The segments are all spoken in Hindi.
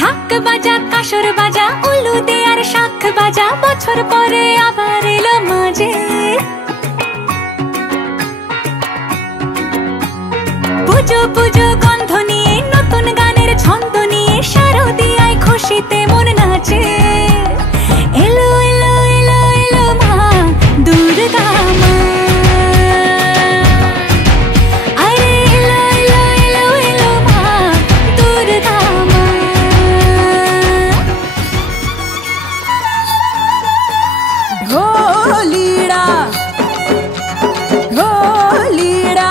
ঢাক বাজা কাসর বাজা উলু দে আর শাখ বাজা বছর পরে আবার এলো মাঝে পুজো পুজো গন্ধ নিয়ে নতুন গানের ছন্দ নিয়ে শারদিয়ায় খুশিতে মন নাচে এলো এলো এলো এলো মা দুর্গা মা আরে এলো এলো এলো এলো মা দুর্গা মা ঢোলিড়া ঢোলিড়া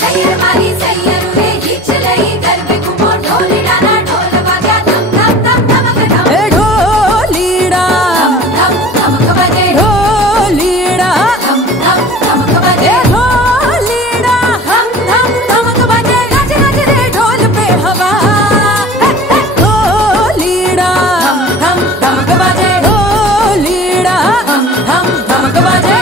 सैयर वाली सैयर रे खींच लई गरबे घुमो ढोल डाना ढोल बाजा धम धम धम धमक धम ए ढोलिड़ा धम धमक बजे ढोलिड़ा धम धम धमक बजे ए ढोलिड़ा धम धम धमक बजे नाच नाच रे ढोल पे हवा ढोलिड़ा धम धम धमक बजे ढोलिड़ा धम धम धमक बजे